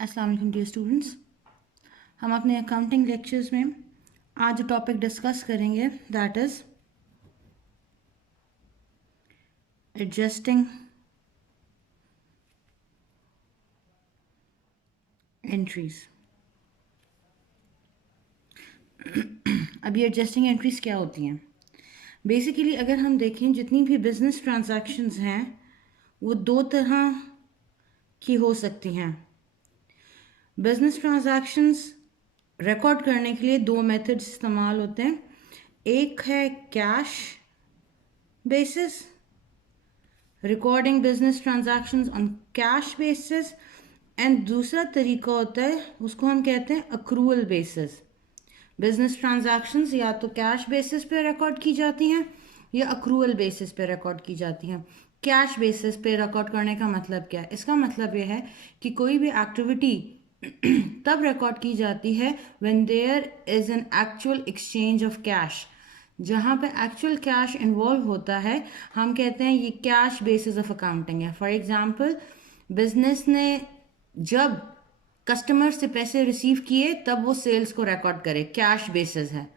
अस्सलाम वालेकुम dear students. हम अपने अकाउंटिंग लेक्चर्स में आज जो टॉपिक डिस्कस करेंगे दैट इज़ एडजस्टिंग एंट्रीज। अब ये एडजस्टिंग एंट्रीज क्या होती हैं? बेसिकली अगर हम देखें जितनी भी बिजनेस ट्रांजैक्शंस हैं वो दो तरह की हो सकती हैं। बिजनेस ट्रांजैक्शंस रिकॉर्ड करने के लिए दो मेथड्स इस्तेमाल होते हैं। एक है cash basis, recording business transactions on cash basis, and दूसरा तरीका होता है उसको हम कहते हैं अक्रूवल बेसिस। बिजनेस ट्रांजैक्शंस या तो कैश बेसिस पे रिकॉर्ड की जाती हैं या अक्रूवल बेसिस पे रिकॉर्ड की जाती हैं। कैश बेसिस पे रिकॉर्ड करने का मतलब क्या है? इसका मतलब यह है कि कोई भी एक्टिविटी तब रिकॉर्ड की जाती है when there is an actual exchange of cash. जहाँ पे एक्चुअल कैश इन्वॉल्व होता है हम कहते हैं ये कैश बेसिस ऑफ अकाउंटिंग है। फॉर एग्जांपल, बिजनेस ने जब कस्टमर से पैसे रिसीव किए तब वो सेल्स को रिकॉर्ड करे, कैश बेसिस है।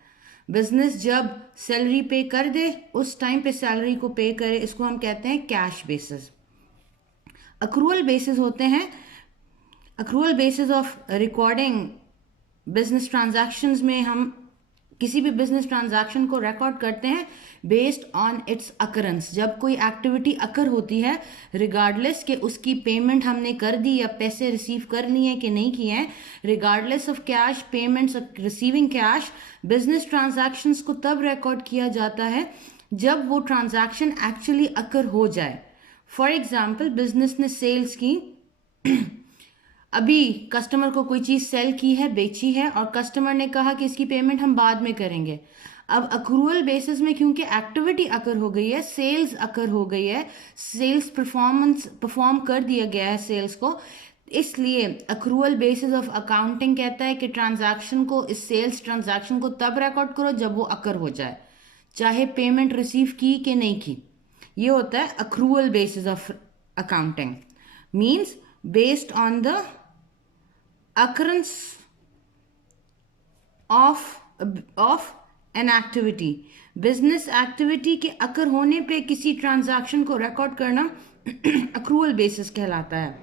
बिजनेस जब सैलरी पे कर दे उस टाइम पे सैलरी को पे करे, इसको हम कहते हैं कैश बेसिस। अक्रूवल बेसिस होते हैं accrual basis of recording business transactions में हम किसी भी बिजनेस ट्रांजैक्शन को रिकॉर्ड करते हैं बेस्ड ऑन इट्स अकरेंस। जब कोई एक्टिविटी अकर होती है रिगार्डलेस कि उसकी पेमेंट हमने कर दी या पैसे रिसीव कर लिए हैं कि नहीं किए हैं, regardless of cash payments receiving cash, business transactions को तब रिकॉर्ड किया जाता है जब वो ट्रांजैक्शन एक्चुअली अकर हो जाए। फॉर एग्जाम्पल, बिजनेस ने सेल्स की, अभी कस्टमर को कोई चीज़ सेल की है, बेची है, और कस्टमर ने कहा कि इसकी पेमेंट हम बाद में करेंगे। अब अक्रूवल बेसिस में क्योंकि एक्टिविटी अकर हो गई है, सेल्स अकर हो गई है, सेल्स परफॉर्म कर दिया गया है सेल्स को, इसलिए अक्रूवल बेसिस ऑफ अकाउंटिंग कहता है कि ट्रांजैक्शन को, इस सेल्स ट्रांजैक्शन को तब रिकॉर्ड करो जब वो अकर हो जाए, चाहे पेमेंट रिसीव की कि नहीं की। ये होता है accrual basis of accounting. Means based on the occurrence of an activity। Business activity के अकर होने पे किसी ट्रांजैक्शन को रिकॉर्ड करना अक्रूवल बेसिस कहलाता है।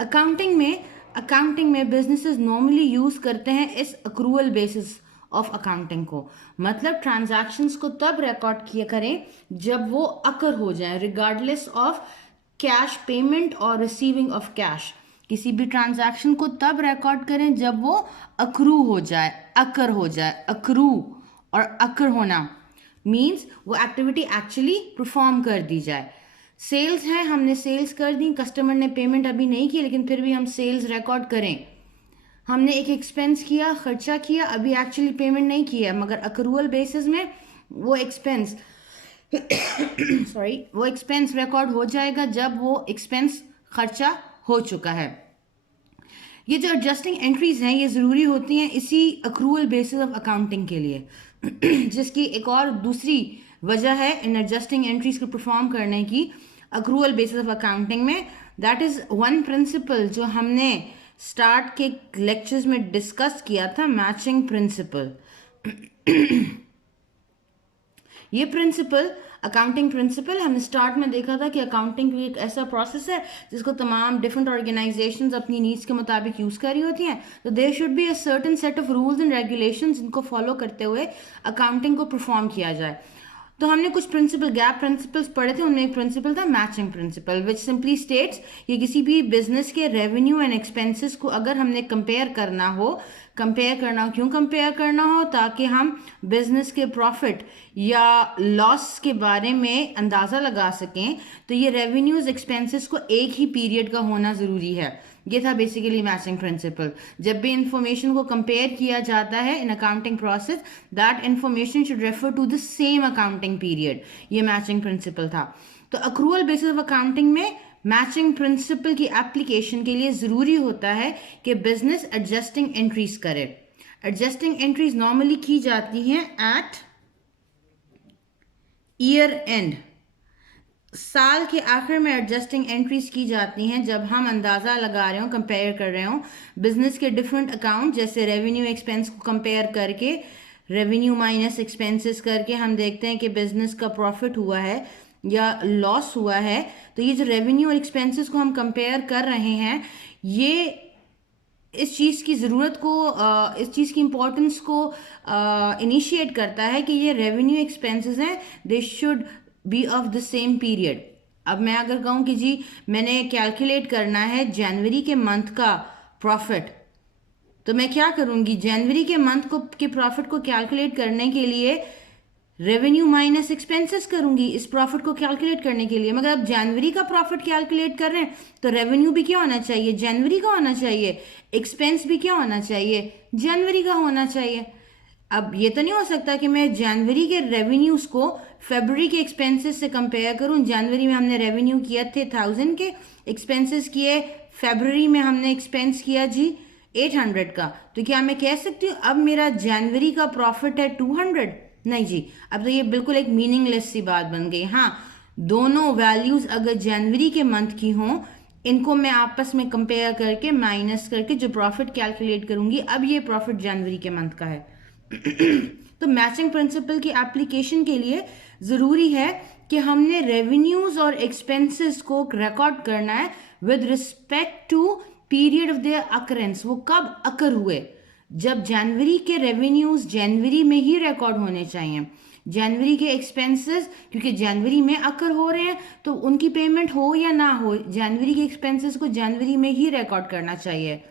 अकाउंटिंग में बिजनेसेस नॉर्मली यूज करते हैं इस अक्रूवल बेसिस ऑफ अकाउंटिंग को। मतलब ट्रांजैक्शंस को तब रिकॉर्ड किया करें जब वो अकर हो जाए, रिगार्डलेस ऑफ कैश पेमेंट और रिसीविंग ऑफ कैश। किसी भी ट्रांजैक्शन को तब रिकॉर्ड करें जब वो अक्रू हो जाए, अकर हो जाए। अक्रू और अकर होना मीन्स वो एक्टिविटी एक्चुअली परफॉर्म कर दी जाए। सेल्स है, हमने सेल्स कर दी, कस्टमर ने पेमेंट अभी नहीं की, लेकिन फिर भी हम सेल्स रिकॉर्ड करें। हमने एक एक्सपेंस किया, खर्चा किया, अभी एक्चुअली पेमेंट नहीं किया, मगर अक्रूवल बेसिस में वो एक्सपेंस वो एक्सपेंस रिकॉर्ड हो जाएगा जब वो एक्सपेंस खर्चा हो चुका है। ये जो एडजस्टिंग एंट्रीज हैं ये ज़रूरी होती हैं इसी अक्रूवल बेसिस ऑफ अकाउंटिंग के लिए जिसकी एक और दूसरी वजह है इन एडजस्टिंग एंट्रीज को परफॉर्म करने की अक्रूवल बेसिस ऑफ अकाउंटिंग में। दैट इज़ वन प्रिंसिपल जो हमने स्टार्ट के लेक्चर्स में डिस्कस किया था, मैचिंग प्रिंसिपल। ये प्रिंसिपल अकाउंटिंग प्रिंसिपल हमने स्टार्ट में देखा था कि अकाउंटिंग एक ऐसा प्रोसेस है जिसको तमाम डिफरेंट ऑर्गेनाइजेशंस अपनी नीड्स के मुताबिक यूज़ कर रही होती हैं। तो there should be a certain set of rules and regulations जिनको फॉलो करते हुए अकाउंटिंग को परफॉर्म किया जाए। तो हमने कुछ प्रिंसिपल, गैप प्रिंसिपल्स पढ़े थे, उनमें एक प्रिंसिपल था मैचिंग प्रिंसिपल, विच सिंपली स्टेट्स कि किसी भी बिजनेस के रेवेन्यू एंड एक्सपेंसेस को अगर हमने कंपेयर करना हो, क्यों कंपेयर करना हो? ताकि हम बिजनेस के प्रॉफिट या लॉस के बारे में अंदाज़ा लगा सकें। तो ये रेवेन्यूज एक्सपेंसेस को एक ही पीरियड का होना ज़रूरी है। ये था बेसिकली मैचिंग प्रिंसिपल। जब भी इंफॉर्मेशन को कंपेयर किया जाता है in accounting process, that information should refer to the same accounting period. ये मैचिंग प्रिंसिपल था। तो अक्रूवल बेसिस ऑफ अकाउंटिंग में मैचिंग प्रिंसिपल की एप्लीकेशन के लिए ज़रूरी होता है कि बिजनेस एडजस्टिंग एंट्रीज करे। एडजस्टिंग एंट्रीज नॉर्मली की जाती हैं एट ईयर एंड। साल के आखिर में एडजस्टिंग एंट्रीज की जाती हैं जब हम अंदाज़ा लगा रहे हो, कंपेयर कर रहे हो बिजनेस के डिफरेंट अकाउंट, जैसे रेवेन्यू एक्सपेंस को कंपेयर करके, रेवेन्यू माइनस एक्सपेंसेस करके हम देखते हैं कि बिजनेस का प्रॉफिट हुआ है या लॉस हुआ है। तो ये जो रेवेन्यू और एक्सपेंसेस को हम कंपेयर कर रहे हैं, ये इस चीज़ की ज़रूरत को, इस चीज़ की इम्पोर्टेंस को इनिशिएट करता है कि ये रेवेन्यू एक्सपेंसेस हैं, they should be of the same period. अब मैं अगर कहूँ कि जी मैंने कैलकुलेट करना है जनवरी के मंथ का प्रॉफिट, तो मैं क्या करूँगी, जनवरी के मंथ को के प्रॉफिट को कैलकुलेट करने के लिए रेवेन्यू माइनस एक्सपेंसेस करूंगी इस प्रॉफिट को कैलकुलेट करने के लिए। मगर अब जनवरी का प्रॉफिट कैलकुलेट कर रहे हैं तो रेवेन्यू भी क्या होना चाहिए, जनवरी का होना चाहिए, एक्सपेंस भी क्या होना चाहिए, जनवरी का होना चाहिए। अब ये तो नहीं हो सकता कि मैं जनवरी के रेवेन्यूज को फरवरी के एक्सपेंसेस से कंपेयर करूं। जनवरी में हमने रेवेन्यू किया थे 1000 के, एक्सपेंसेस किए फरवरी में हमने एक्सपेंस किया जी 800 का, तो क्या मैं कह सकती हूँ अब मेरा जनवरी का प्रॉफिट है 200? नहीं जी, अब तो ये बिल्कुल एक मीनिंगलेस सी बात बन गई। हाँ, दोनों वैल्यूज अगर जनवरी के मंथ की हों, इनको मैं आपस में कंपेयर करके माइनस करके जो प्रॉफिट कैलकुलेट करूंगी, अब ये प्रॉफिट जनवरी के मंथ का है। तो मैचिंग प्रिंसिपल की एप्लीकेशन के लिए ज़रूरी है कि हमने रेवेन्यूज और एक्सपेंसेस को रिकॉर्ड करना है with respect to period of their occurrence. वो कब अकर हुए, जब जनवरी के रेवेन्यूज जनवरी में ही रिकॉर्ड होने चाहिए, जनवरी के एक्सपेंसेस क्योंकि जनवरी में अकर हो रहे हैं तो उनकी पेमेंट हो या ना हो, जनवरी के एक्सपेंसेस को जनवरी में ही रिकॉर्ड करना चाहिए।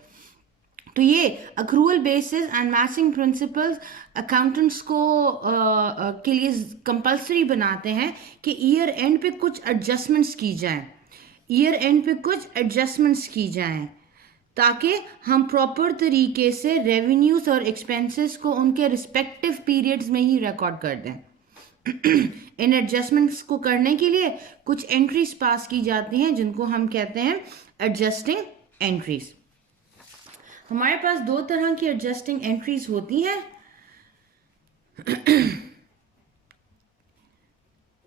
तो ये accrual basis and matching principles accountants को के लिए कंपलसरी बनाते हैं कि ईयर एंड पे कुछ एडजस्टमेंट्स की जाएं, ईयर एंड पे कुछ एडजस्टमेंट्स की जाएं ताकि हम प्रॉपर तरीके से रेवेन्यूज और एक्सपेंसेस को उनके रिस्पेक्टिव पीरियड्स में ही रिकॉर्ड कर दें। इन एडजस्टमेंट्स को करने के लिए कुछ एंट्रीज पास की जाती हैं जिनको हम कहते हैं एडजस्टिंग एंट्रीज। हमारे पास दो तरह की एडजस्टिंग एंट्रीज होती हैं।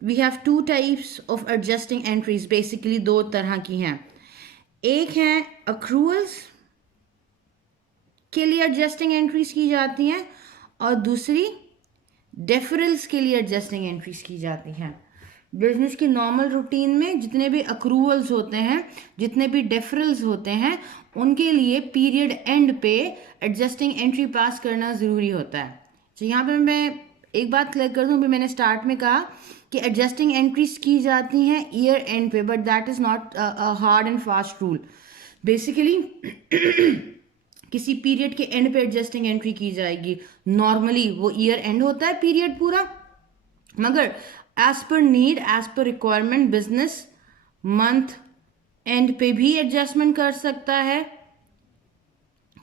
We have two types of adjusting entries, basically दो तरह की हैं। एक है अक्रूवल्स के लिए एडजस्टिंग एंट्रीज की जाती हैं और दूसरी डेफरल्स के लिए एडजस्टिंग एंट्रीज की जाती हैं। बिजनेस की नॉर्मल रूटीन में जितने भी अक्रूवल्स होते हैं, जितने भी डेफरल्स होते हैं, उनके लिए पीरियड एंड पे एडजस्टिंग एंट्री पास करना ज़रूरी होता है। तो यहाँ पे मैं एक बात क्लियर कर दूँ, भी मैंने स्टार्ट में कहा कि एडजस्टिंग एंट्रीज की जाती हैं ईयर एंड पे, but that is not a hard and fast rule. Basically किसी पीरियड के एंड पे एडजस्टिंग एंट्री की जाएगी, नॉर्मली वो ईयर एंड होता है पीरियड पूरा, मगर as per need, as per requirement business month end पे भी एडजस्टमेंट कर सकता है,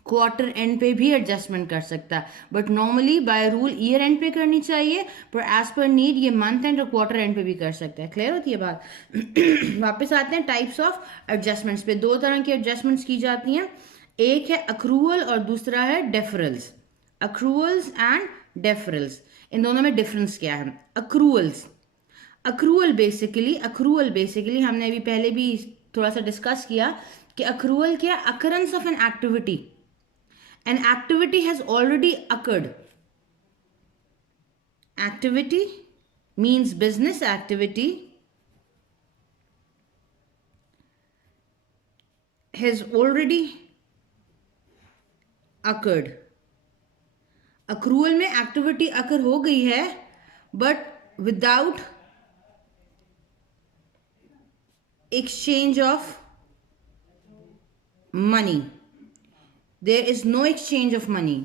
क्वार्टर एंड पे भी एडजस्टमेंट कर सकता है, but normally by rule year and पे करनी चाहिए, पर एज पर नीड ये मंथ एंड और क्वार्टर एंड पे भी कर सकता है। क्लियर होती है बात? वापस आते हैं टाइप्स ऑफ एडजस्टमेंट्स पे। दो तरह की एडजस्टमेंट्स की जाती हैं, एक है अक्रूवल और दूसरा है डेफरल्स। अक्रूवल्स एंड डेफरल्स, इन दोनों में डिफरेंस क्या है? अक्रूवल्स, अक्रूवल बेसिकली हमने अभी पहले भी थोड़ा सा डिस्कस किया कि अक्रूवल क्या है? Occurrence of an activity, an activity has already occurred. Activity means business activity has already occurred. Accrual में एक्टिविटी अकर हो गई है but without exchange of money, there is no exchange of money,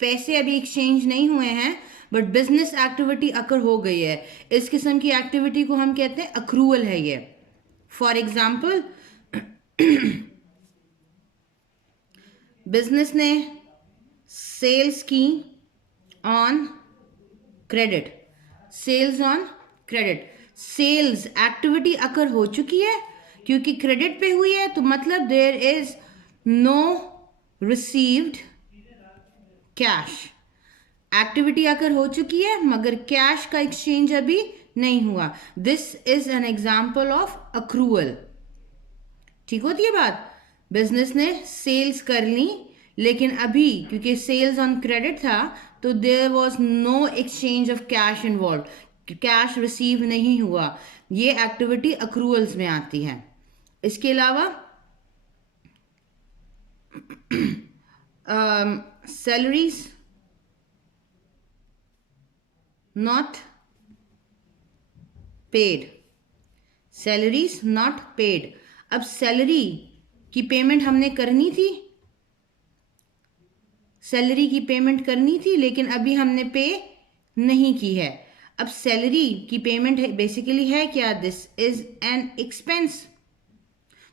पैसे अभी exchange नहीं हुए हैं but business activity occur हो गई है। इस किस्म की एक्टिविटी को हम कहते हैं अक्रूवल है ये। फॉर एग्जाम्पल, बिजनेस ने सेल्स की on credit, sales on credit, sales activity occur हो चुकी है क्योंकि क्रेडिट पे हुई है, तो मतलब there is no received cash. Activity occur हो चुकी है मगर कैश का एक्सचेंज अभी नहीं हुआ. This is an example of accrual. ठीक होती है बात. बिजनेस ने सेल्स कर ली, लेकिन अभी क्योंकि सेल्स ऑन क्रेडिट था तो there was no exchange of cash involve, cash receive नहीं हुआ. ये एक्टिविटी अक्रूअल्स में आती है. इसके अलावा salaries not paid. Salaries not paid. अब सैलरी की पेमेंट हमने करनी थी, सैलरी की पेमेंट करनी थी, लेकिन अभी हमने पे नहीं की है. अब सैलरी की पेमेंट है बेसिकली है क्या, दिस इज एन एक्सपेंस.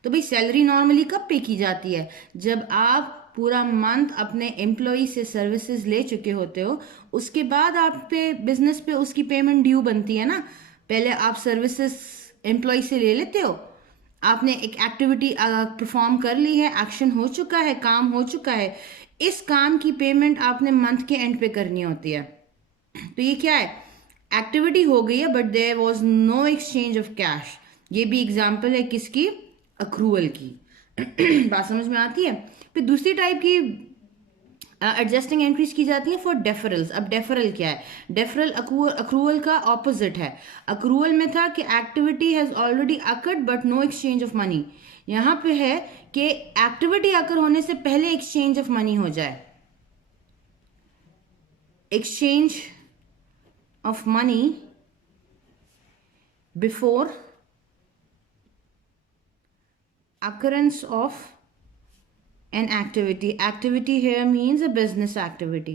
तो भाई सैलरी नॉर्मली कब पे की जाती है, जब आप पूरा मंथ अपने एम्प्लॉय से सर्विसेज ले चुके होते हो, उसके बाद आप पे बिजनेस पे उसकी पेमेंट ड्यू बनती है ना. पहले आप सर्विसेज एम्प्लॉय से ले लेते हो, आपने एक एक्टिविटी परफॉर्म कर ली है, एक्शन हो चुका है, काम हो चुका है, इस काम की पेमेंट आपने मंथ के एंड पे करनी होती है. तो ये क्या है, एक्टिविटी हो गई है but there was no exchange of cash. ये भी एग्जांपल है किसकी, अक्रूवल की. बात समझ में आती है. फिर दूसरी टाइप की एडजस्टिंग एंट्रीज की जाती है फॉर डेफरल्स. अब डेफरल क्या है, डेफरल अक्रूवल का ऑपोजिट है. अक्रूवल में था कि activity has already occurred but no exchange of money. यहाँ पे है कि एक्टिविटी अकर होने से पहले एक्सचेंज ऑफ मनी हो जाए. Exchange of money before occurrence of an activity. Activity here means a business activity.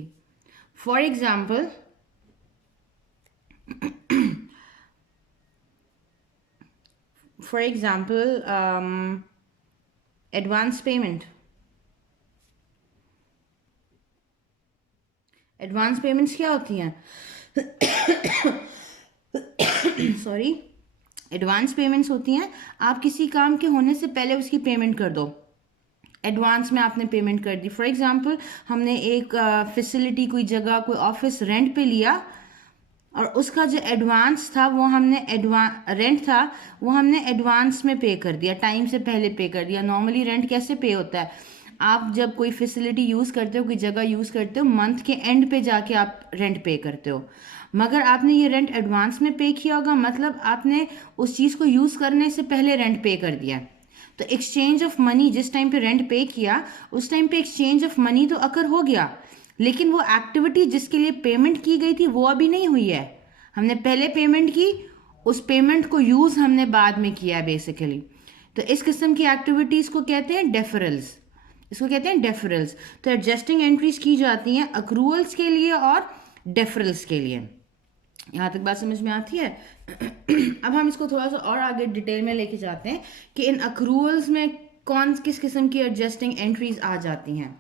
For example, advance payment. Advance payments क्या होती हैं, सॉरी, एडवांस पेमेंट्स होती हैं आप किसी काम के होने से पहले उसकी पेमेंट कर दो. एडवांस में आपने पेमेंट कर दी. फॉर एग्जांपल हमने एक फैसिलिटी, कोई जगह, कोई ऑफिस रेंट पे लिया और उसका जो एडवांस था वो हमने रेंट था वो हमने एडवांस में पे कर दिया, टाइम से पहले पे कर दिया. नॉर्मली रेंट कैसे पे होता है, आप जब कोई फैसिलिटी यूज़ करते हो, कोई जगह यूज़ करते हो, मंथ के एंड पे जाके आप रेंट पे करते हो. मगर आपने ये रेंट एडवांस में पे किया होगा, मतलब आपने उस चीज़ को यूज़ करने से पहले रेंट पे कर दिया. तो एक्सचेंज ऑफ मनी, जिस टाइम पे रेंट पे किया उस टाइम पे एक्सचेंज ऑफ मनी तो अकर हो गया, लेकिन वो एक्टिविटी जिसके लिए पेमेंट की गई थी वो अभी नहीं हुई है. हमने पहले पेमेंट की, उस पेमेंट को यूज़ हमने बाद में किया बेसिकली. तो इस किस्म की एक्टिविटीज़ को कहते हैं डेफरल्स. इसको कहते हैं डेफरल्स. तो एडजस्टिंग एंट्रीज की जाती हैं अक्रूवल्स के लिए और डेफरल्स के लिए. यहाँ तक बात समझ में आती है. अब हम इसको थोड़ा सा और आगे डिटेल में लेके जाते हैं कि इन अक्रूवल्स में किस किस्म की एडजस्टिंग एंट्रीज आ जाती हैं.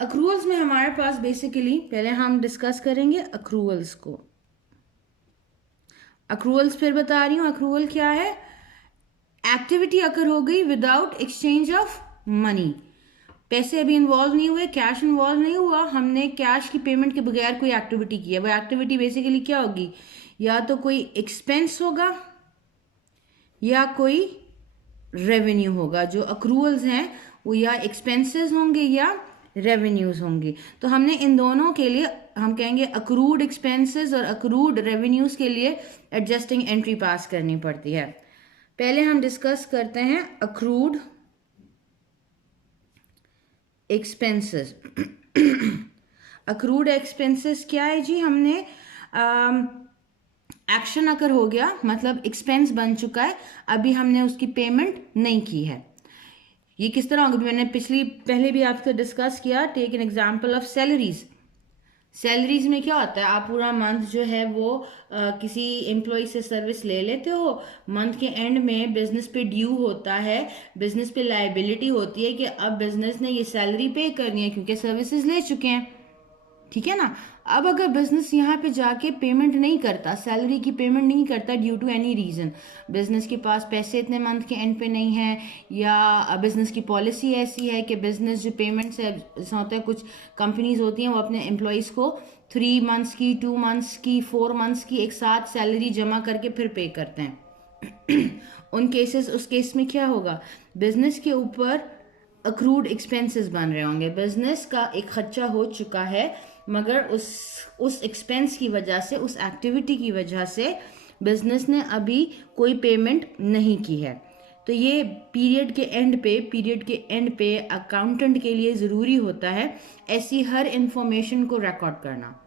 अक्रूवल्स में हमारे पास बेसिकली पहले हम डिस्कस करेंगे अक्रूवल्स को. अक्रूवल्स फिर बता रही हूँ, अक्रूवल क्या है, एक्टिविटी अकर हो गई विदाउट एक्सचेंज ऑफ मनी. पैसे अभी इन्वॉल्व नहीं हुए, कैश इन्वॉल्व नहीं हुआ, हमने कैश की पेमेंट के बगैर कोई एक्टिविटी की है. वो एक्टिविटी बेसिकली क्या होगी, या तो कोई एक्सपेंस होगा या कोई रेवेन्यू होगा. जो अक्रूवल्स हैं वो या एक्सपेंसेस होंगे या रेवेन्यूज होंगे. तो हमने इन दोनों के लिए, हम कहेंगे अक्रूड एक्सपेंसेस और अक्रूड रेवेन्यूज के लिए एडजस्टिंग एंट्री पास करनी पड़ती है. पहले हम डिस्कस करते हैं अक्रूड एक्सपेंसेस. अक्रूड एक्सपेंसेस क्या है जी, हमने एक्शन अगर हो गया, मतलब एक्सपेंस बन चुका है, अभी हमने उसकी पेमेंट नहीं की है. ये किस तरह होगा, मैंने पहले भी आपसे डिस्कस किया. Take an example of salaries. Salaries में क्या होता है, आप पूरा मंथ जो है वो किसी एम्प्लॉय से सर्विस ले लेते हो, मंथ के एंड में बिजनेस पे ड्यू होता है, बिजनेस पे लायबिलिटी होती है कि अब बिजनेस ने ये सैलरी पे करनी है क्योंकि सर्विसेज ले चुके हैं. ठीक है ना. अब अगर बिजनेस यहाँ पे जाके पेमेंट नहीं करता, सैलरी की पेमेंट नहीं करता due to any reason, business के पास पैसे इतने मंथ के एंड पे नहीं है, या बिजनेस की पॉलिसी ऐसी है कि बिजनेस जो पेमेंट्स है, ऐसा होता है कुछ कंपनीज होती हैं वो अपने एम्प्लॉयज़ को 3 मंथ्स की, 2 मंथ्स की, 4 मंथ्स की एक साथ सैलरी जमा करके फिर पे करते हैं। उस केस में क्या होगा, बिजनेस के ऊपर अक्रूड एक्सपेंसेस बन रहे होंगे, बिजनेस का एक खर्चा हो चुका है मगर उस एक्सपेंस की वजह से, उस एक्टिविटी की वजह से बिजनेस ने अभी कोई पेमेंट नहीं की है। तो ये पीरियड के एंड पे अकाउंटेंट के लिए ज़रूरी होता है ऐसी हर इंफॉर्मेशन को रिकॉर्ड करना,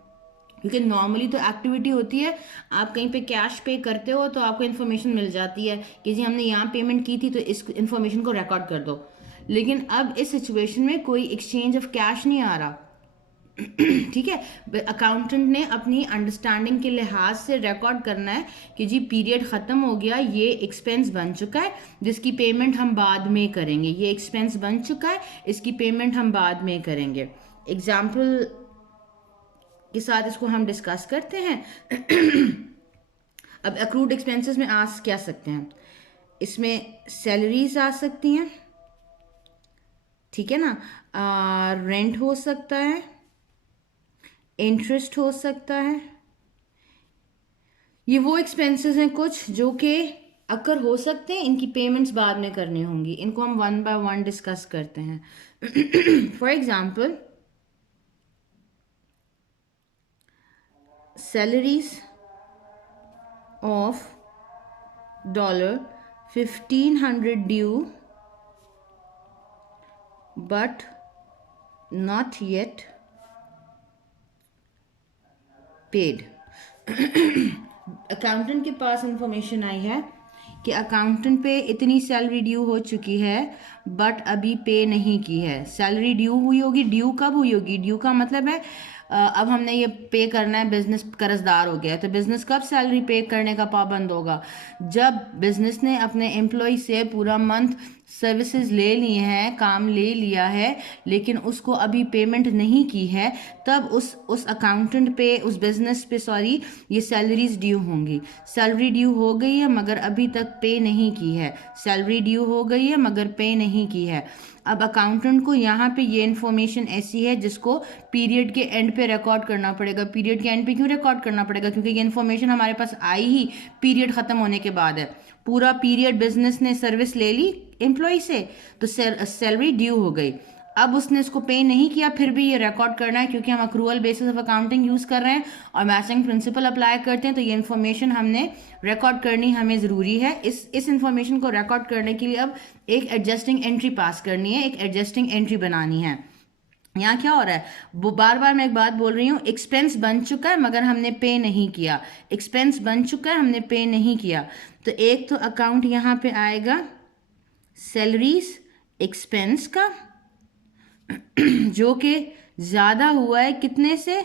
क्योंकि नॉर्मली तो एक्टिविटी होती है, आप कहीं पे कैश पे करते हो तो आपको इन्फॉर्मेशन मिल जाती है कि जी हमने यहाँ पेमेंट की थी तो इस इन्फॉर्मेशन को रिकॉर्ड कर दो। लेकिन अब इस सिचुएशन में कोई एक्सचेंज ऑफ कैश नहीं आ रहा। ठीक है, अकाउंटेंट ने अपनी अंडरस्टैंडिंग के लिहाज से रिकॉर्ड करना है कि जी पीरियड ख़त्म हो गया, ये एक्सपेंस बन चुका है जिसकी पेमेंट हम बाद में करेंगे, ये एक्सपेंस बन चुका है इसकी पेमेंट हम बाद में करेंगे। एग्जाम्पल के साथ इसको हम डिस्कस करते हैं। अब अक्रूड एक्सपेंसेस में आ क्या सकते हैं, इसमें सैलरीज आ सकती हैं, ठीक है ना, रेंट हो सकता है, इंटरेस्ट हो सकता है। ये वो एक्सपेंसेस हैं कुछ जो कि अकर हो सकते हैं, इनकी पेमेंट्स बाद में करनी होंगी, इनको हम 1 बाय 1 डिस्कस करते हैं। For example salaries of $1,500 due but not yet paid। Accountant के पास इंफॉर्मेशन आई है कि अकाउंटेंट पे इतनी सैलरी ड्यू हो चुकी है बट अभी पे नहीं की है। सैलरी ड्यू हुई होगी, ड्यू कब हुई होगी, ड्यू का मतलब है अब हमने ये पे करना है, बिजनेस कर्जदार हो गया है, तो बिजनेस कब सैलरी पे करने का पाबंद होगा, जब बिजनेस ने अपने एम्प्लॉय से पूरा मंथ सर्विसेज ले लिए हैं, काम ले लिया है लेकिन उसको अभी पेमेंट नहीं की है, तब उस अकाउंटेंट पे, उस बिजनेस पे सॉरी, ये सैलरीज ड्यू होंगी। सैलरी ड्यू हो गई है मगर अभी तक पे नहीं की है, सैलरी ड्यू हो गई है मगर पे नहीं की है। अब अकाउंटेंट को यहाँ पे ये इन्फॉर्मेशन ऐसी है जिसको पीरियड के एंड पे रिकॉर्ड करना पड़ेगा। पीरियड के एंड पे क्यों रिकॉर्ड करना पड़ेगा, क्योंकि ये इन्फॉर्मेशन हमारे पास आई ही पीरियड ख़त्म होने के बाद है। पूरा पीरियड बिजनेस ने सर्विस ले ली एम्प्लॉय से तो सैलरी ड्यू हो गई, अब उसने इसको पे नहीं किया, फिर भी ये रिकॉर्ड करना है क्योंकि हम accrual basis of accounting use कर रहे हैं और मैचिंग प्रिंसिपल अप्लाई करते हैं, तो ये इन्फॉर्मेशन हमने रिकॉर्ड करनी हमें ज़रूरी है। इस इन्फॉर्मेशन को रिकॉर्ड करने के लिए अब एक एडजस्टिंग एंट्री पास करनी है, एक एडजस्टिंग एंट्री बनानी है। यहाँ क्या हो रहा है, वो बार बार मैं एक बात बोल रही हूँ, एक्सपेंस बन चुका है मगर हमने पे नहीं किया, एक्सपेंस बन चुका है हमने पे नहीं किया, तो एक तो अकाउंट यहाँ पे आएगा सैलरीज एक्सपेंस का जो कि ज़्यादा हुआ है कितने से,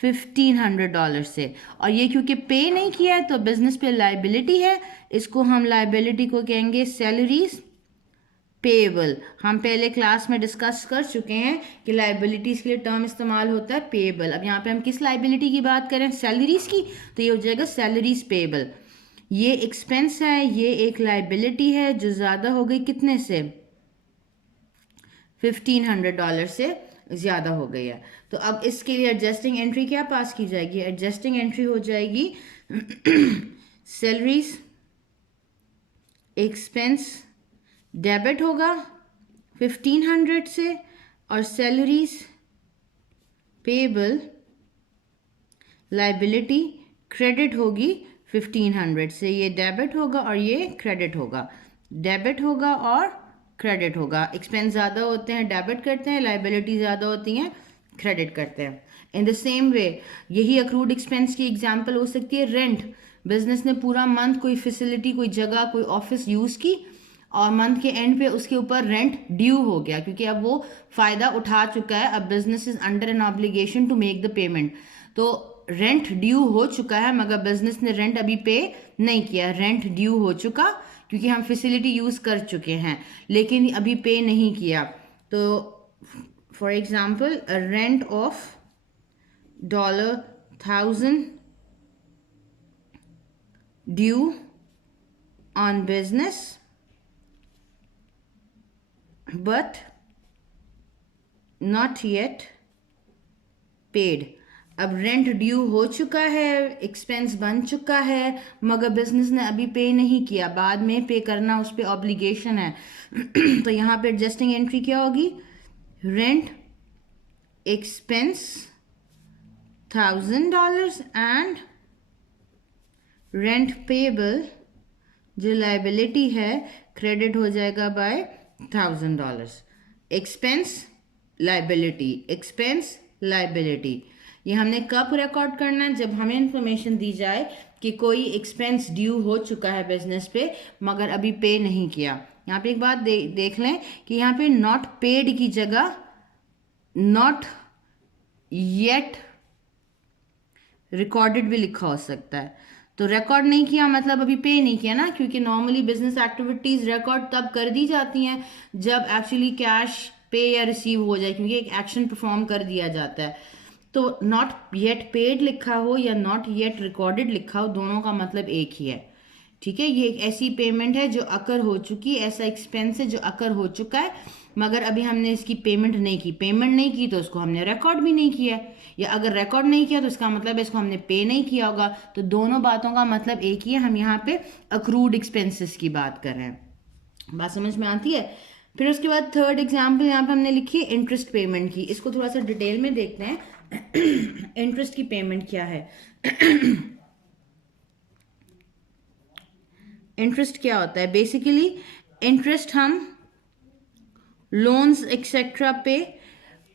$1,500 से, और ये क्योंकि पे नहीं किया है तो बिजनेस पे लाइबिलिटी है, इसको हम लाइबिलिटी को कहेंगे सैलरीज पेएबल। हम पहले क्लास में डिस्कस कर चुके हैं कि लाइबिलिटीज के लिए टर्म इस्तेमाल होता है पेएबल। अब यहाँ पे हम किस लाइबिलिटी की बात करें, सैलरीज की, तो ये हो जाएगा सैलरीज पेएबल। ये एक्सपेंस है, ये एक लाइबिलिटी है जो ज़्यादा हो गई कितने से, $1,500 से ज़्यादा हो गई है। तो अब इसके लिए एडजस्टिंग एंट्री क्या पास की जाएगी, एडजस्टिंग एंट्री हो जाएगी सैलरीज एक्सपेंस डेबिट होगा 1500 से और सैलरीज पेएबल लाइबिलिटी क्रेडिट होगी 1500 से। ये डेबिट होगा और ये क्रेडिट होगा, डेबिट होगा और क्रेडिट होगा। एक्सपेंस ज़्यादा होते हैं डेबिट करते हैं, लाइबिलिटी ज़्यादा होती हैं क्रेडिट करते हैं। इन द सेम वे यही अक्रूड एक्सपेंस की एग्जांपल हो सकती है रेंट। बिजनेस ने पूरा मंथ कोई फैसिलिटी, कोई जगह, कोई ऑफिस यूज़ की और मंथ के एंड पे उसके ऊपर रेंट ड्यू हो गया क्योंकि अब वो फ़ायदा उठा चुका है, अब business is under an obligation to make the payment. तो रेंट ड्यू हो चुका है मगर बिजनेस ने रेंट अभी पे नहीं किया, रेंट ड्यू हो चुका क्योंकि हम फैसिलिटी यूज़ कर चुके हैं लेकिन अभी पे नहीं किया। तो for example rent of $1,000 due on business but not yet paid। अब रेंट ड्यू हो चुका है, एक्सपेंस बन चुका है, मगर बिजनेस ने अभी पे नहीं किया, बाद में पे करना उस पर ऑब्लिगेशन है। तो यहाँ पे एडजस्टिंग एंट्री क्या होगी? Rent expense $1,000 and rent payable जो लाइबिलिटी है क्रेडिट हो जाएगा by $1,000। Expense liability, expense liability. ये हमने कब रिकॉर्ड करना है? जब हमें इंफॉर्मेशन दी जाए कि कोई एक्सपेंस ड्यू हो चुका है बिजनेस पे मगर अभी पे नहीं किया। यहाँ पे एक बात देख लें कि यहाँ पे नॉट पेड की जगह नॉट येट रिकॉर्डेड भी लिखा हो सकता है। तो रिकॉर्ड नहीं किया मतलब अभी पे नहीं किया ना, क्योंकि नॉर्मली बिजनेस एक्टिविटीज रिकॉर्ड तब कर दी जाती हैं जब एक्चुअली कैश पे या रिसीव हो जाए, क्योंकि एक एक्शन परफॉर्म कर दिया जाता है। तो नॉट येट पेड लिखा हो या नॉट येट रिकॉर्डेड लिखा हो, दोनों का मतलब एक ही है। ठीक है, ये एक ऐसी पेमेंट है जो अकर हो चुकी, ऐसा एक्सपेंस है जो अकर हो चुका है मगर अभी हमने इसकी पेमेंट नहीं की। पेमेंट नहीं की तो उसको हमने रिकॉर्ड भी नहीं किया, या अगर रिकॉर्ड नहीं किया तो इसका मतलब है इसको हमने पे नहीं किया होगा। तो दोनों बातों का मतलब एक ही है। हम यहाँ पे अक्रूड एक्सपेंसेस की बात कर रहे हैं। बात समझ में आती है? फिर उसके बाद थर्ड एग्जाम्पल यहाँ पे हमने लिखी है इंटरेस्ट पेमेंट की। इसको थोड़ा सा डिटेल में देखते हैं। इंटरेस्ट की पेमेंट क्या है? इंटरेस्ट क्या होता है? बेसिकली इंटरेस्ट हम लोन्स एक्सेट्रा पे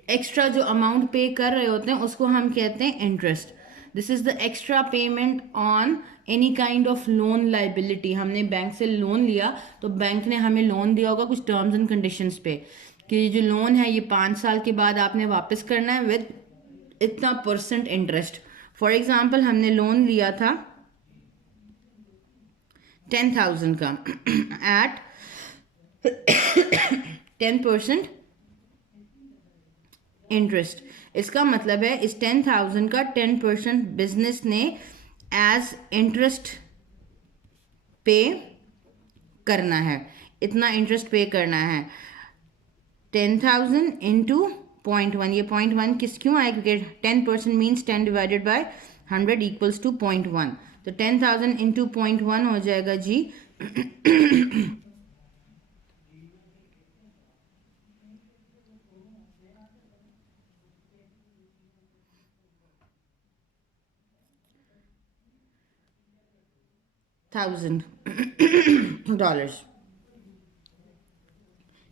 एक्स्ट्रा जो अमाउंट पे कर रहे होते हैं उसको हम कहते हैं interest. This is the extra payment on any kind of loan liability. हमने बैंक से लोन लिया तो बैंक ने हमें लोन दिया होगा कुछ टर्म्स एंड कंडीशंस पे कि ये जो लोन है ये 5 साल के बाद आपने वापस करना है विद इतना % इंटरेस्ट। फॉर एग्जाम्पल हमने लोन लिया था 10,000 का एट 10% इंटरेस्ट। इसका मतलब है इस 10,000 का 10% बिजनेस ने एज इंटरेस्ट पे करना है, इतना इंटरेस्ट पे करना है। 10,000 इंटू 0.1, ये 0.1 किस क्यों आए? क्योंकि 10% means 10 divided by 100 equals to 0.1। तो 10,000 इंटू 0.1 हो जाएगा जी 1,000 $।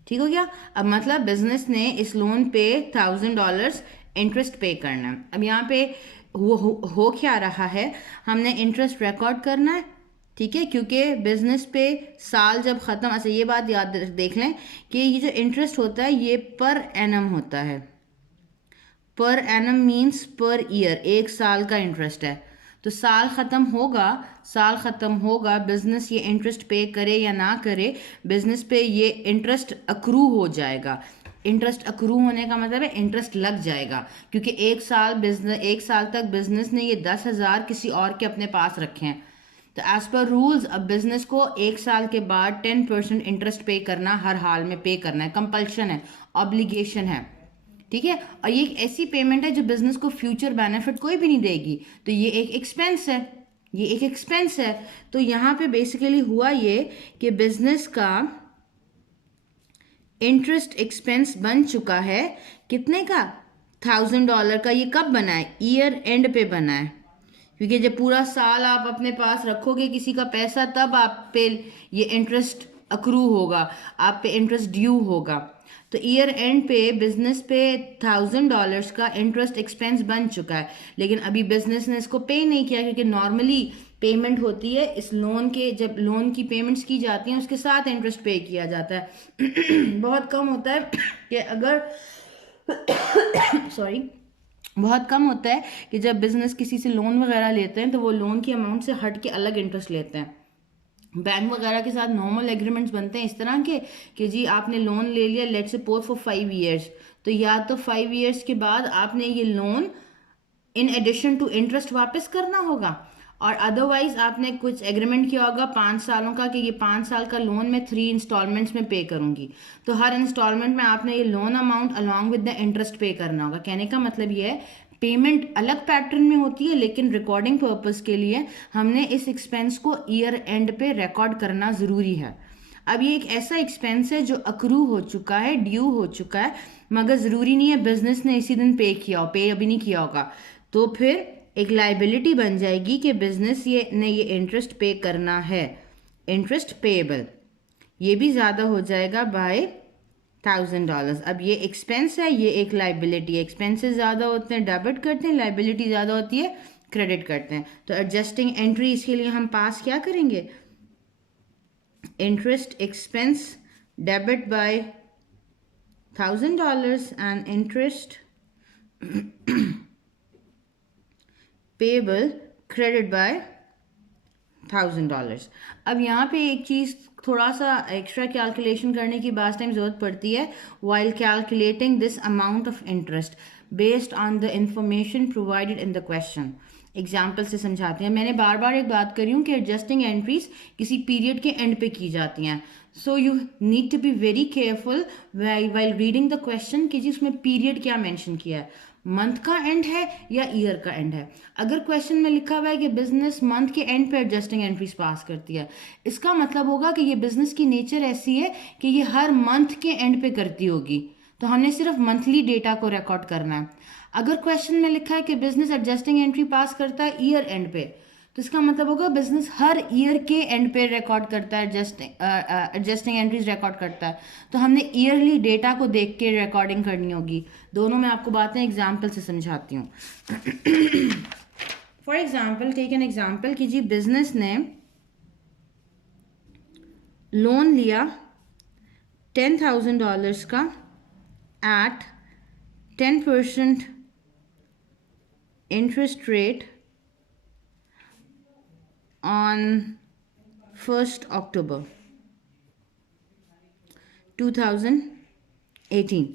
ठीक हो गया? अब मतलब बिजनेस ने इस लोन पे $1,000 इंटरेस्ट पे करना है। अब यहाँ पे हो क्या रहा है? हमने इंटरेस्ट रिकॉर्ड करना है, ठीक है, क्योंकि बिजनेस पे साल जब ख़त्म, अच्छा ये बात याद देख लें कि ये जो इंटरेस्ट होता है ये पर एनम होता है। Per annum means per year, 1 साल का इंटरेस्ट है। तो साल ख़त्म होगा बिजनेस ये इंटरेस्ट पे करे या ना करे, बिजनेस पे ये इंटरेस्ट अक्रू हो जाएगा। इंटरेस्ट अक्रू होने का मतलब है इंटरेस्ट लग जाएगा, क्योंकि 1 साल तक बिजनेस ने ये 10,000 किसी और के अपने पास रखे हैं। तो एज पर रूल्स अब बिजनेस को 1 साल के बाद 10% इंटरेस्ट पे करना, हर हाल में पे करना है, कंपल्शन है, ऑब्लिगेशन है। ठीक है, और ये एक ऐसी पेमेंट है जो बिजनेस को फ्यूचर बेनिफिट कोई भी नहीं देगी। तो ये एक एक्सपेंस है, तो यहाँ पे बेसिकली हुआ ये कि बिजनेस का इंटरेस्ट एक्सपेंस बन चुका है। कितने का? $1,000 का। ये कब बना है? ईयर एंड पे बना है, क्योंकि जब पूरा साल आप अपने पास रखोगे किसी का पैसा तब आप पे ये इंटरेस्ट अक्रू होगा, आप पे इंटरेस्ट ड्यू होगा। तो ईयर एंड पे बिजनेस पे $1,000 का इंटरेस्ट एक्सपेंस बन चुका है, लेकिन अभी बिजनेस ने इसको पे नहीं किया, क्योंकि नॉर्मली पेमेंट होती है इस लोन के, जब लोन की पेमेंट्स की जाती हैं उसके साथ इंटरेस्ट पे किया जाता है। बहुत कम होता है कि अगर सॉरी बहुत कम होता है कि जब बिजनेस किसी से लोन वगैरह लेते हैं तो वो लोन की अमाउंट से हट के अलग इंटरेस्ट लेते हैं। बैंक वगैरह के साथ नॉर्मल एग्रीमेंट्स बनते हैं इस तरह के कि जी आपने लोन ले लिया, लेट्स सपोज फॉर 5 ईयर्स, तो या तो 5 ईयर्स के बाद आपने ये loan in addition to interest वापस करना होगा, और अदरवाइज आपने कुछ एग्रीमेंट किया होगा 5 सालों का कि ये 5 साल का लोन मैं 3 इंस्टॉलमेंट्स में पे करूंगी, तो हर इंस्टॉलमेंट में आपने ये loan amount along with the interest पे करना होगा। कहने का मतलब ये है पेमेंट अलग पैटर्न में होती है, लेकिन रिकॉर्डिंग पर्पस के लिए हमने इस एक्सपेंस को ईयर एंड पे रिकॉर्ड करना ज़रूरी है। अब ये एक ऐसा एक्सपेंस है जो अक्रू हो चुका है, ड्यू हो चुका है, मगर ज़रूरी नहीं है बिजनेस ने इसी दिन पे किया हो, पे अभी नहीं किया होगा, तो फिर एक लाइबिलिटी बन जाएगी कि बिजनेस ये इंटरेस्ट पे करना है, इंटरेस्ट पेएबल, ये भी ज़्यादा हो जाएगा बाय $1000। अब ये एक्सपेंस है, ये एक लाइबिलिटी है, एक्सपेंसेस ज़्यादा होते हैं डेबिट करते हैं, लाइबिलिटी ज़्यादा होती है क्रेडिट करते हैं। तो एडजस्टिंग एंट्री इसके लिए हम पास क्या करेंगे, interest expense debit bye $1000 and interest payable credit by $1000। अब यहाँ पे एक चीज़ थोड़ा सा एक्स्ट्रा कैलकुलेशन करने की बात टाइम ज़रूरत पड़ती है while calculating this amount of interest based on the information provided in the question. Example से समझाते हैं। मैंने बार बार एक बात करी हूँ कि एडजस्टिंग एंट्रीज किसी पीरियड के एंड पे की जाती हैं, so you need to be very careful while reading the question कि जी उसमें पीरियड क्या मेंशन किया है, मंथ का एंड है या ईयर का एंड है। अगर क्वेश्चन में लिखा हुआ है कि बिजनेस मंथ के एंड पे एडजस्टिंग एंट्रीज पास करती है, इसका मतलब होगा कि ये बिजनेस की नेचर ऐसी है कि ये हर मंथ के एंड पे करती होगी, तो हमने सिर्फ मंथली डेटा को रिकॉर्ड करना है। अगर क्वेश्चन में लिखा है कि बिजनेस एडजस्टिंग एंट्री पास करता है ईयर एंड पे, तो इसका मतलब होगा बिजनेस हर ईयर के एंड पे रिकॉर्ड करता है, एडजस्टिंग एंट्रीज रिकॉर्ड करता है, तो हमने ईयरली डेटा को देख के रिकॉर्डिंग करनी होगी। दोनों में आपको बातें एग्जाम्पल से समझाती हूँ। For example take an example कि जी बिजनेस ने लोन लिया $10,000 का at 10% interest rate on 1st October 2018।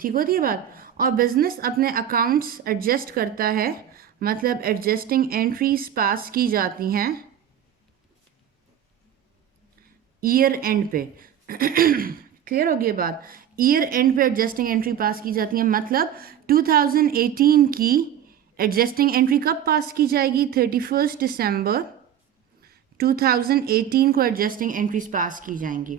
ठीक होती है बात। और बिजनेस अपने अकाउंट्स एडजस्ट करता है, मतलब एडजस्टिंग एंट्रीज पास की जाती हैं ईयर एंड पे। क्लियर हो गई बात, ईयर एंड पे एडजस्टिंग एंट्री पास की जाती है, मतलब 2018 की एडजस्टिंग एंट्री कब पास की जाएगी, 31 दिसंबर 2018 को एडजस्टिंग एंट्रीज पास की जाएंगी।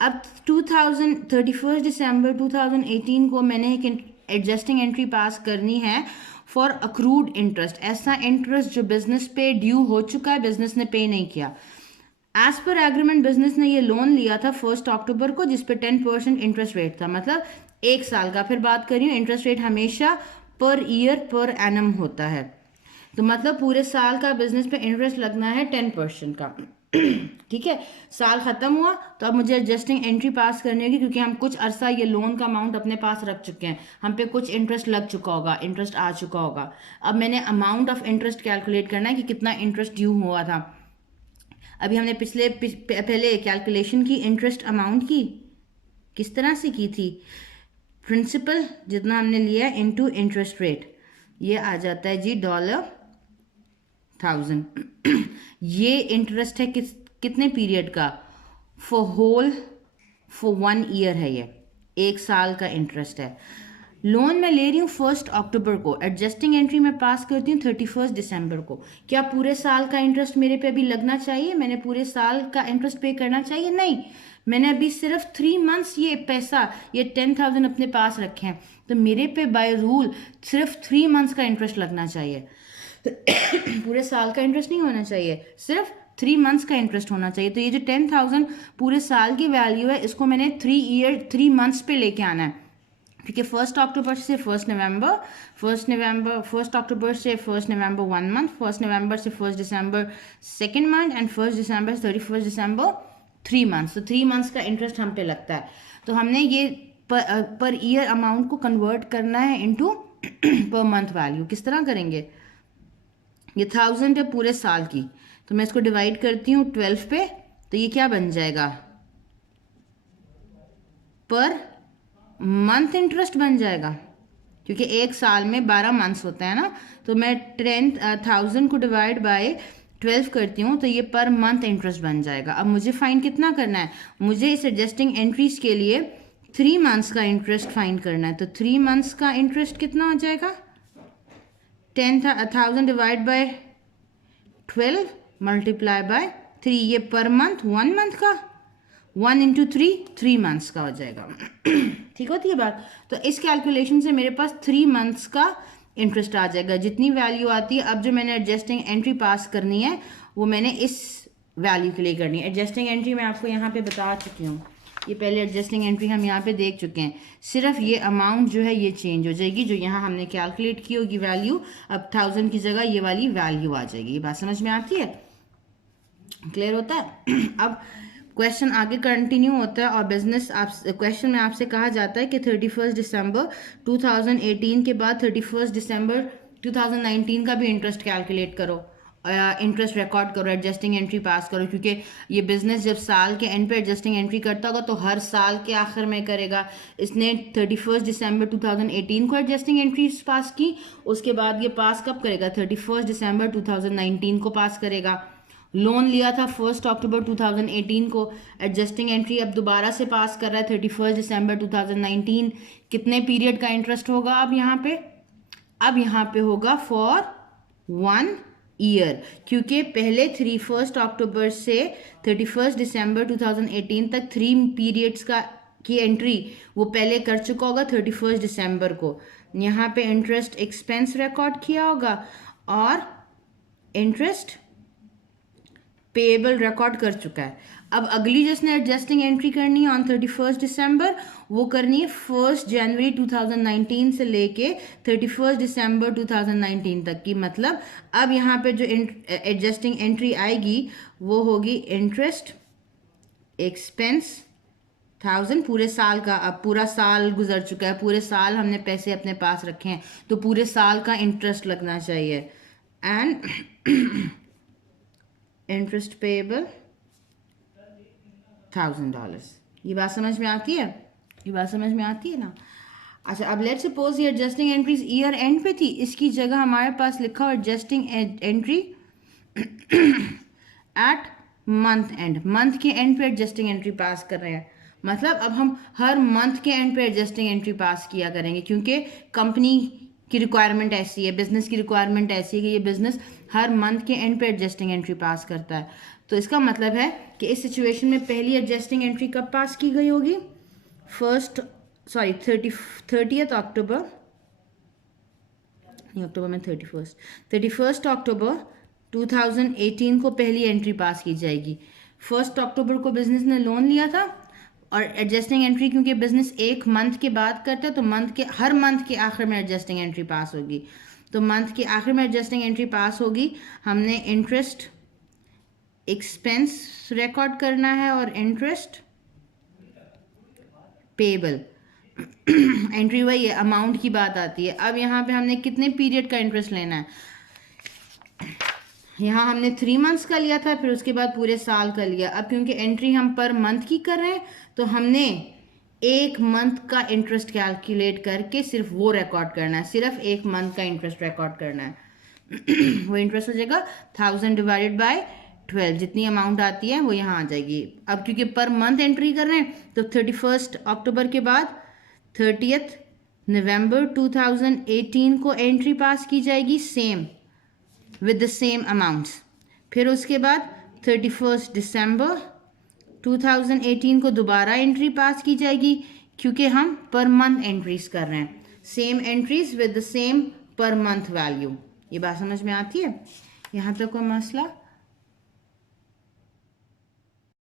अब 31 दिसंबर 2018 को मैंने एक एडजस्टिंग एंट्री पास करनी है फॉर अक्रूड इंटरेस्ट, ऐसा इंटरेस्ट जो बिजनेस पे ड्यू हो चुका है, बिजनेस ने पे नहीं किया। एज पर एग्रीमेंट बिजनेस ने ये लोन लिया था 1 अक्टूबर को, जिसपे 10% इंटरेस्ट रेट था, मतलब 1 साल का। फिर बात करी हूँ, इंटरेस्ट रेट हमेशा पर ईयर पर एनम होता है, तो मतलब पूरे साल का बिजनेस पे इंटरेस्ट लगना है 10% का। ठीक है, साल खत्म हुआ तो अब मुझे एडजस्टिंग एंट्री पास करनी होगी, क्योंकि हम कुछ अरसा ये लोन का अमाउंट अपने पास रख चुके हैं, हम पे कुछ इंटरेस्ट लग चुका होगा, इंटरेस्ट आ चुका होगा। अब मैंने अमाउंट ऑफ इंटरेस्ट कैलकुलेट करना है कि कितना इंटरेस्ट ड्यू हुआ था। अभी हमने पहले कैलकुलेशन की इंटरेस्ट अमाउंट की, किस तरह से की थी, प्रिंसिपल जितना हमने लिया इनटू इंटरेस्ट रेट, ये आ जाता है जी $1000। ये इंटरेस्ट है कितने पीरियड का, फॉर 1 ईयर है, ये 1 साल का इंटरेस्ट है। लोन मैं ले रही हूँ 1 अक्टूबर को, एडजस्टिंग एंट्री में पास करती हूँ 31 दिसंबर को। क्या पूरे साल का इंटरेस्ट मेरे पे अभी लगना चाहिए, मैंने पूरे साल का इंटरेस्ट पे करना चाहिए? नहीं, मैंने अभी सिर्फ 3 मंथ्स ये पैसा, ये 10,000 अपने पास रखे हैं, तो मेरे पे बाय रूल सिर्फ 3 मंथ्स का इंटरेस्ट लगना चाहिए। पूरे साल का इंटरेस्ट नहीं होना चाहिए, सिर्फ 3 मंथ्स का इंटरेस्ट होना चाहिए। तो ये जो 10,000 पूरे साल की वैल्यू है, इसको मैंने 3 मंथ्स पे लेके आना है, क्योंकि 1 अक्टूबर से 1 नवंबर, 1 अक्टूबर से 1 नवंबर 1 मंथ, 1 नवंबर से 1 दिसंबर 2nd मंथ, एंड 1 दिसंबर से 31 दिसंबर 3 मंथ्स। तो 3 मंथ्स का इंटरेस्ट हम पे लगता है। तो हमने ये पर ईयर अमाउंट को कन्वर्ट करना है इनटू पर मंथ वैल्यू। किस तरह करेंगे, ये 1000 है पूरे साल की, तो मैं इसको डिवाइड करती हूँ 12 पे, तो ये क्या बन जाएगा, पर मंथ इंटरेस्ट बन जाएगा। क्योंकि एक साल में 12 मंथ्स होता है ना, तो मैं 10,000 को डिवाइड बाय 12 करती हूँ तो ये पर मंथ इंटरेस्ट बन जाएगा। अब मुझे फाइंड कितना करना है, मुझे इस एडजस्टिंग एंट्रीज के लिए 3 मंथ्स का इंटरेस्ट फाइंड करना है। तो 3 मंथ्स का इंटरेस्ट कितना हो जाएगा, 10,000 डिवाइड बाय 12 मल्टीप्लाई बाय 3, ये पर मंथ 1 मंथ का, 1 इंटू 3 मंथ्स का हो जाएगा। ठीक होती है बात। तो इस कैलकुलेशन से मेरे पास 3 मंथ्स का इंटरेस्ट आ जाएगा, जितनी वैल्यू आती है। अब जो मैंने एडजस्टिंग एंट्री पास करनी है वो मैंने इस वैल्यू के लिए करनी है। एडजस्टिंग एंट्री मैं आपको यहाँ पे बता चुकी हूँ, ये पहले एडजस्टिंग एंट्री हम यहाँ पे देख चुके हैं। सिर्फ ये अमाउंट जो है ये चेंज हो जाएगी, जो यहाँ हमने कैलकुलेट की होगी वैल्यू, अब 1000 की जगह ये वाली वैल्यू आ जाएगी। ये बात समझ में आती है, क्लियर होता है। अब क्वेश्चन आगे कंटिन्यू होता है और बिजनेस आप क्वेश्चन में आपसे कहा जाता है कि 31 दिसंबर 2018 के बाद 31 दिसंबर 2019 का भी इंटरेस्ट कैलकुलेट करो, इंटरेस्ट रिकॉर्ड करो, एडजस्टिंग एंट्री पास करो। क्योंकि ये बिजनेस जब साल के एंड पे एडजस्टिंग एंट्री करता होगा तो हर साल के आखिर में करेगा। इसने 31 दिसंबर 2018 को एडजस्टिंग एंट्री पास की, उसके बाद ये पास कब करेगा, 31 दिसंबर 2019 को पास करेगा। लोन लिया था 1 अक्टूबर 2018 को, एडजस्टिंग एंट्री अब दोबारा से पास कर रहा है 31 दिसंबर 2019। कितने पीरियड का इंटरेस्ट होगा अब यहाँ पे, अब यहाँ पे होगा फॉर 1 ईयर, क्योंकि पहले 31 अक्टूबर से 31 दिसंबर 2018 तक 3 पीरियड्स का की एंट्री वो पहले कर चुका होगा 31 दिसंबर को। यहाँ पे इंटरेस्ट एक्सपेंस रिकॉर्ड किया होगा और इंटरेस्ट पेएबल रिकॉर्ड कर चुका है। अब अगली जिसने एडजस्टिंग एंट्री करनी है ऑन 31 दिसंबर, वो करनी है 1 जनवरी 2019 से लेके 31 दिसंबर 2019 तक की। मतलब अब यहाँ पे जो एडजस्टिंग एंट्री आएगी वो होगी इंटरेस्ट एक्सपेंस 1000 पूरे साल का। अब पूरा साल गुजर चुका है, पूरे साल हमने पैसे अपने पास रखे हैं, तो पूरे साल का इंटरेस्ट लगना चाहिए। And interest payable $1000। ये बात समझ में आती है, ये बात समझ में आती है ना। अच्छा, अब लेट्स सपोज ये एडजस्टिंग एंट्रीज ईयर एंड पे थी, इसकी जगह हमारे पास लिखा हो adjusting entry eight month and. Month के एंड पे एडजस्टिंग एंट्री पास कर रहे हैं, मतलब अब हम हर मंथ के एंड पे एडजस्टिंग एंट्री पास किया करेंगे, क्योंकि कंपनी की रिक्वायरमेंट ऐसी है, बिजनेस की रिक्वायरमेंट ऐसी है कि ये बिजनेस हर मंथ के एंड पे एडजस्टिंग एंट्री पास करता है। तो इसका मतलब है कि इस सिचुएशन में पहली एडजस्टिंग एंट्री कब पास की गई होगी, 30th अक्टूबर, नहीं अक्टूबर में 31 अक्टूबर 2018 को पहली एंट्री पास की जाएगी। 1 अक्टूबर को बिजनेस ने लोन लिया था और एडजस्टिंग एंट्री क्योंकि बिजनेस एक मंथ के बाद करता है तो हर मंथ के आखिर में एडजस्टिंग एंट्री पास होगी। तो मंथ के आखिर में एडजस्टिंग एंट्री पास होगी, हमने इंटरेस्ट एक्सपेंस रिकॉर्ड करना है और इंटरेस्ट पेएबल एंट्री वही है, अमाउंट की बात आती है। अब यहाँ पे हमने कितने पीरियड का इंटरेस्ट लेना है, यहाँ हमने 3 मंथ्स का लिया था, फिर उसके बाद पूरे साल का लिया। अब क्योंकि एंट्री हम पर मंथ की कर रहे हैं तो हमने 1 मंथ का इंटरेस्ट कैलकुलेट करके सिर्फ वो रिकॉर्ड करना है, सिर्फ 1 मंथ का इंटरेस्ट रिकॉर्ड करना है। वो इंटरेस्ट हो जाएगा 1000 डिवाइडेड बाय 12, जितनी अमाउंट आती है वो यहाँ आ जाएगी। अब क्योंकि पर मंथ एंट्री कर रहे हैं तो 31 अक्टूबर के बाद 30th नवंबर 2018 को एंट्री पास की जाएगी same with the same amounts. फिर उसके बाद 31 दिसंबर 2018 को दोबारा एंट्री पास की जाएगी, क्योंकि हम पर मंथ एंट्रीज कर रहे हैं, same entries with the same per month value. ये बात समझ में आती है, यहाँ तक कोई मसला